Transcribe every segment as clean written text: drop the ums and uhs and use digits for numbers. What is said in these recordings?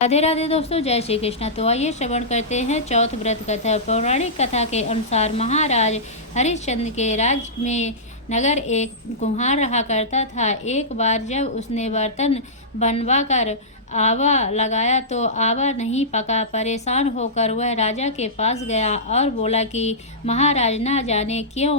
राधे राधे दोस्तों, जय श्री कृष्ण। तो आइए श्रवण करते हैं चौथ व्रत कथा। पौराणिक कथा के अनुसार महाराज हरिश्चंद्र के राज्य में नगर एक कुम्हार रहा करता था। एक बार जब उसने बर्तन बनवाकर आवा लगाया तो आवा नहीं पका। परेशान होकर वह राजा के पास गया और बोला कि महाराज, ना जाने क्यों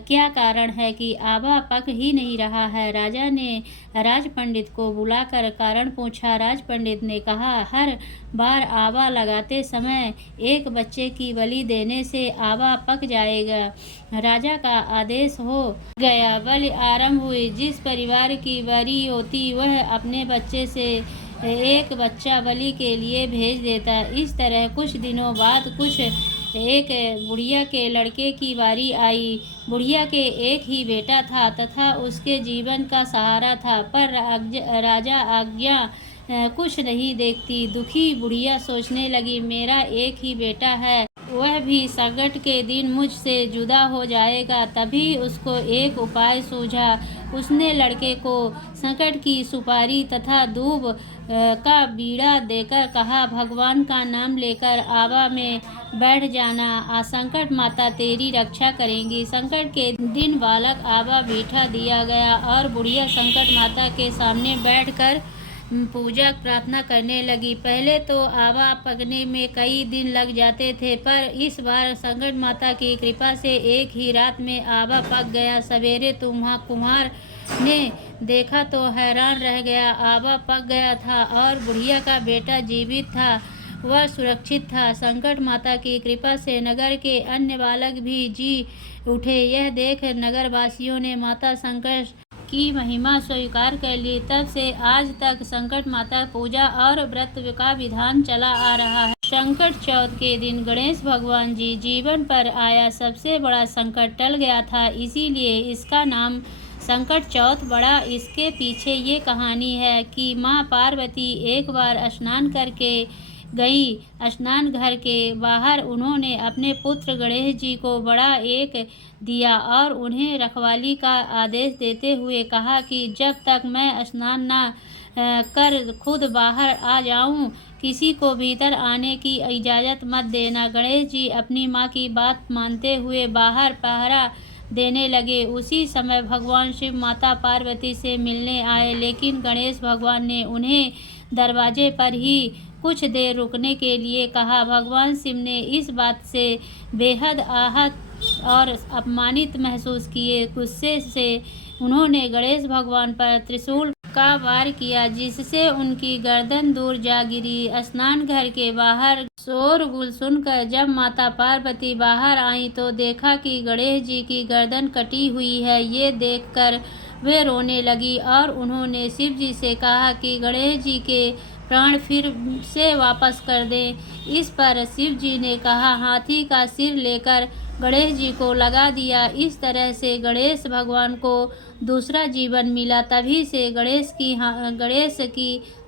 क्या कारण है कि आवा पक ही नहीं रहा है। राजा ने राज पंडित को बुलाकर कारण पूछा। राज पंडित ने कहा, हर बार आवा लगाते समय एक बच्चे की बलि देने से आवा पक जाएगा। राजा का आदेश हो गया। बलि आरंभ हुई। जिस परिवार की बारी होती वह अपने बच्चे से एक बच्चा बलि के लिए भेज देता। इस तरह कुछ दिनों बाद एक बुढ़िया के लड़के की बारी आई। बुढ़िया के एक ही बेटा था तथा उसके जीवन का सहारा था, पर राजा आज्ञा कुछ नहीं देखती। दुखी बुढ़िया सोचने लगी, मेरा एक ही बेटा है, वह भी संकट के दिन मुझसे जुदा हो जाएगा। तभी उसको एक उपाय सूझा। उसने लड़के को संकट की सुपारी तथा दूब का बीड़ा देकर कहा, भगवान का नाम लेकर आवा में बैठ जाना, संकट माता तेरी रक्षा करेंगी। संकट के दिन बालक आवा बिठा दिया गया और बुढ़िया संकट माता के सामने बैठकर पूजा प्रार्थना करने लगी। पहले तो आवा पकने में कई दिन लग जाते थे, पर इस बार संकट माता की कृपा से एक ही रात में आवा पक गया। सवेरे कुम्हार ने देखा तो हैरान रह गया। आवा पक गया था और बुढ़िया का बेटा जीवित था, वह सुरक्षित था। संकट माता की कृपा से नगर के अन्य बालक भी जी उठे। यह देख नगरवासियों ने माता संकट की महिमा स्वीकार कर ली। तब से आज तक संकट माता पूजा और व्रत का विधान चला आ रहा है। संकट चौथ के दिन गणेश भगवान जी जीवन पर आया सबसे बड़ा संकट टल गया था, इसीलिए इसका नाम संकट चौथ पड़ा। इसके पीछे ये कहानी है कि माँ पार्वती एक बार स्नान करके गई। स्नान घर के बाहर उन्होंने अपने पुत्र गणेश जी को बड़ा एक दिया और उन्हें रखवाली का आदेश देते हुए कहा कि जब तक मैं स्नान न कर खुद बाहर आ जाऊं, किसी को भीतर आने की इजाज़त मत देना। गणेश जी अपनी माँ की बात मानते हुए बाहर पहरा देने लगे। उसी समय भगवान शिव माता पार्वती से मिलने आए, लेकिन गणेश भगवान ने उन्हें दरवाजे पर ही कुछ देर रुकने के लिए कहा। भगवान शिव ने इस बात से बेहद आहत और अपमानित महसूस किए। गुस्से से उन्होंने गणेश भगवान पर त्रिशूल का वार किया, जिससे उनकी गर्दन दूर जा गिरी। स्नान घर के बाहर शोरगुल सुनकर जब माता पार्वती बाहर आई तो देखा कि गणेश जी की गर्दन कटी हुई है। ये देखकर वे रोने लगी और उन्होंने शिव जी से कहा कि गणेश जी के प्राण फिर से वापस कर दें। इस पर शिव जी ने कहा, हाथी का सिर लेकर गणेश जी को लगा दिया। इस तरह से गणेश भगवान को दूसरा जीवन मिला। तभी से गणेश की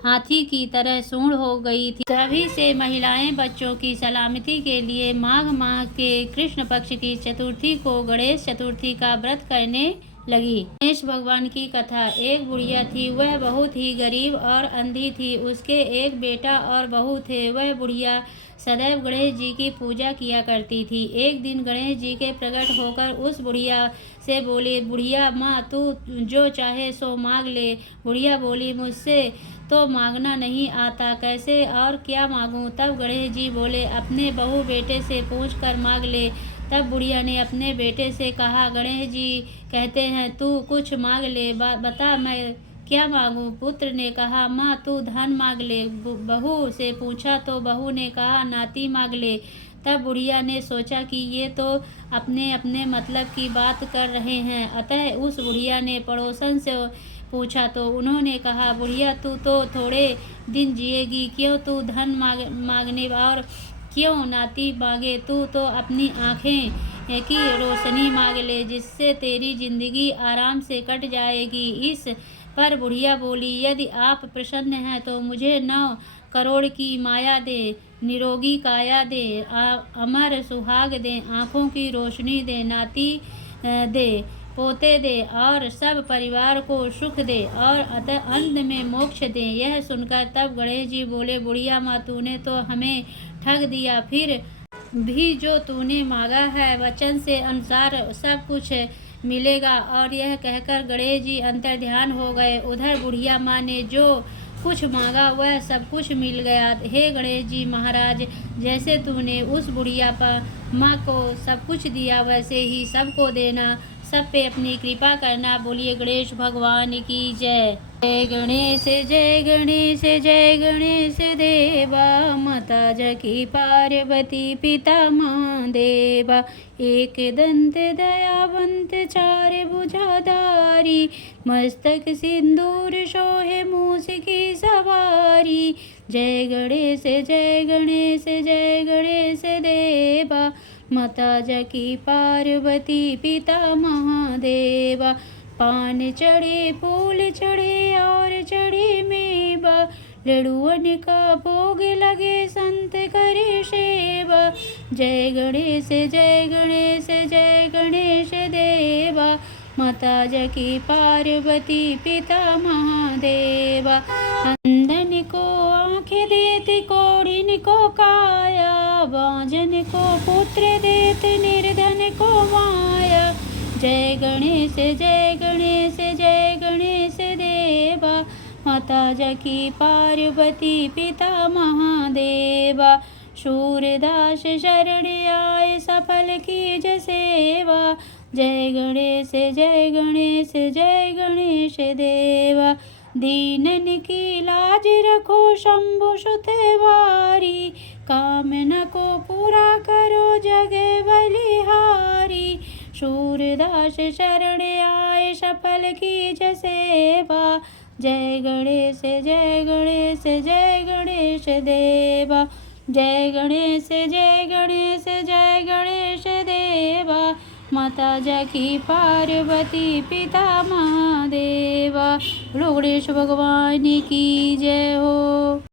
हाथी की तरह सूंड हो गई थी। तभी से महिलाएं बच्चों की सलामती के लिए माघ माह के कृष्ण पक्ष की चतुर्थी को गणेश चतुर्थी का व्रत करने लगी। गणेश भगवान की कथा। एक बुढ़िया थी, वह बहुत ही गरीब और अंधी थी। उसके एक बेटा और बहू थे। वह बुढ़िया सदैव गणेश जी की पूजा किया करती थी। एक दिन गणेश जी के प्रकट होकर उस बुढ़िया से बोली, बुढ़िया माँ, तू जो चाहे सो मांग ले। बुढ़िया बोली, मुझसे तो मांगना नहीं आता, कैसे और क्या मांगूं। तब गणेश जी बोले, अपने बहू बेटे से पूछ कर मांग ले। तब बुढ़िया ने अपने बेटे से कहा, गणेश जी कहते हैं तू कुछ मांग ले, बता मैं क्या मांगूं। पुत्र ने कहा, माँ तू धन मांग ले। बहू से पूछा तो बहू ने कहा, नाती मांग ले। तब बुढ़िया ने सोचा कि ये तो अपने अपने मतलब की बात कर रहे हैं, अतः उस बुढ़िया ने पड़ोसन से पूछा तो उन्होंने कहा, बुढ़िया तू तो थोड़े दिन जिएगी, क्यों तू धन मांगने और क्यों नाती मांगे। तू तो अपनी आँखें की रोशनी मांग ले, जिससे तेरी जिंदगी आराम से कट जाएगी। इस पर बुढ़िया बोली, यदि आप प्रसन्न हैं तो मुझे 9 करोड़ की माया दे, निरोगी काया दे, अमर सुहाग दे, आँखों की रोशनी दे, नाती दे। पोते दे और सब परिवार को सुख दे और अंत में मोक्ष दे। यह सुनकर तब गणेश जी बोले, बुढ़िया माँ, तूने तो हमें ठग दिया, फिर भी जो तूने मांगा है वचन से अनुसार सब कुछ मिलेगा। और यह कहकर गणेश जी अंतर्ध्यान हो गए। उधर बुढ़िया माँ ने जो कुछ मांगा वह सब कुछ मिल गया। हे गणेश जी महाराज, जैसे तूने उस बुढ़िया माँ को सब कुछ दिया वैसे ही सबको देना, सब पे अपनी कृपा करना। बोलिए गणेश भगवान की जय। जय गणेश जय गणेश जय गणेश देवा, माता जकी पार्वती पिता महादेवा। एक दंत दयावंत चार भुजाधारी, मस्तक सिंदूर शोहे मूस की सवारी। जय गणेश जय गणेश जय गणेश देवा, माता जकी पार्वती पिता महादेवा। पान चढ़े फूल चढ़े और चढ़े मेवा, लड्डुअन का भोग लगे संत करे सेवा। जय गणेश जय गणेश जय गणेश देवा, माता जकी पार्वती पिता महादेवा। अंधन को आंखें देते कोढ़िन को काया, बांझन को पुत्र देते निर्धन को माया। जय गणेश जय गणेश जय गणेश देवा, माता जकी पार्वती पिता महादेवा। सूरदास शरण आए सफल कीज सेवा, जय गणेश जय गणेश जय गणेश देवा। दीनन की लाज रखो शंभु सुत वारी, कामना को पूरा करो जगह बलिहारी। सूरदास शरण आए सफल कीज सेवा, जय गणेश जय गणेश जय गणेश देवा। जय गणेश जय गणेश जय गणेश देवा, माता जकी पार्वती पिता महादेवा। बोलो गणेश भगवान की जय हो।